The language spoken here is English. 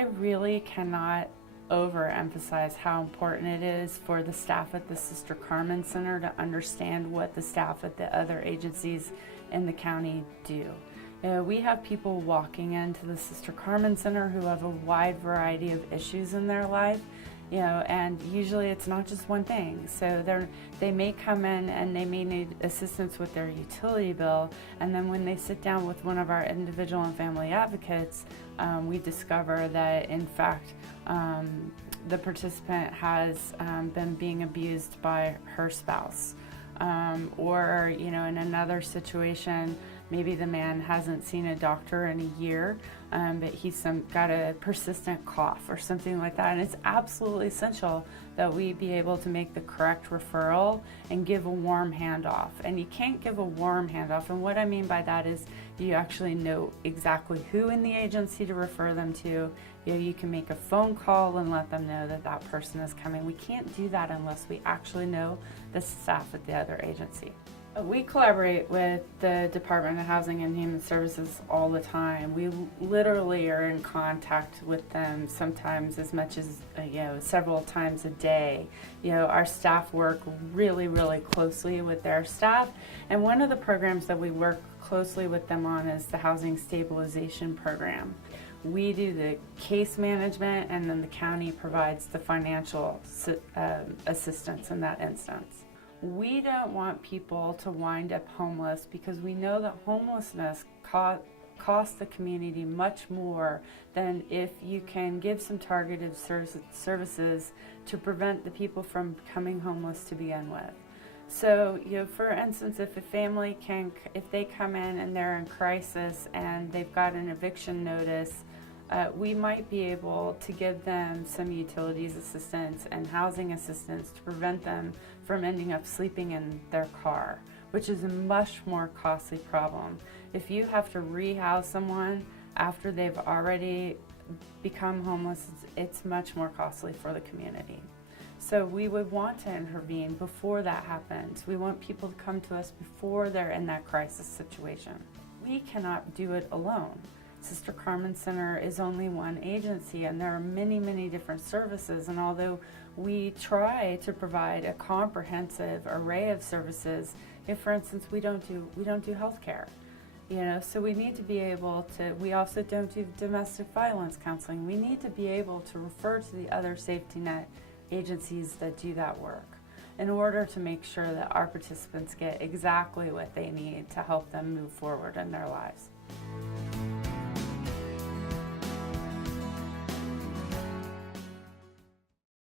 I really cannot overemphasize how important it is for the staff at the Sister Carmen Center to understand what the staff at the other agencies in the county do. We have people walking into the Sister Carmen Center who have a wide variety of issues in their life, and usually it's not just one thing. So they may come in and they may need assistance with their utility bill, and then when they sit down with one of our individual and family advocates, we discover that in fact the participant has been being abused by her spouse, or in another situation, maybe the man hasn't seen a doctor in a year, but he's got a persistent cough or something like that. And it's absolutely essential that we be able to make the correct referral and give a warm handoff. And you can't give a warm handoff. And what I mean by that is you actually know exactly who in the agency to refer them to. You can make a phone call and let them know that that person is coming. We can't do that unless we actually know the staff at the other agency. We collaborate with the Department of Housing and Human Services all the time. We literally are in contact with them sometimes as much as several times a day. Our staff work really, really closely with their staff, and one of the programs that we work closely with them on is the Housing Stabilization Program. We do the case management, and then the county provides the financial assistance in that instance. We don't want people to wind up homeless because we know that homelessness costs the community much more than if you can give some targeted services to prevent the people from becoming homeless to begin with. So, for instance, if a family if they come in and they're in crisis and they've got an eviction notice, we might be able to give them some utilities assistance and housing assistance to prevent them from ending up sleeping in their car, which is a much more costly problem. If you have to rehouse someone after they've already become homeless, it's much more costly for the community. So we would want to intervene before that happens. We want people to come to us before they're in that crisis situation. We cannot do it alone. Sister Carmen Center is only one agency, and there are many, many different services. And although we try to provide a comprehensive array of services, for instance, we don't do health care. So we need to be able to. We also don't do domestic violence counseling. We need to be able to refer to the other safety net agencies that do that work in order to make sure that our participants get exactly what they need to help them move forward in their lives.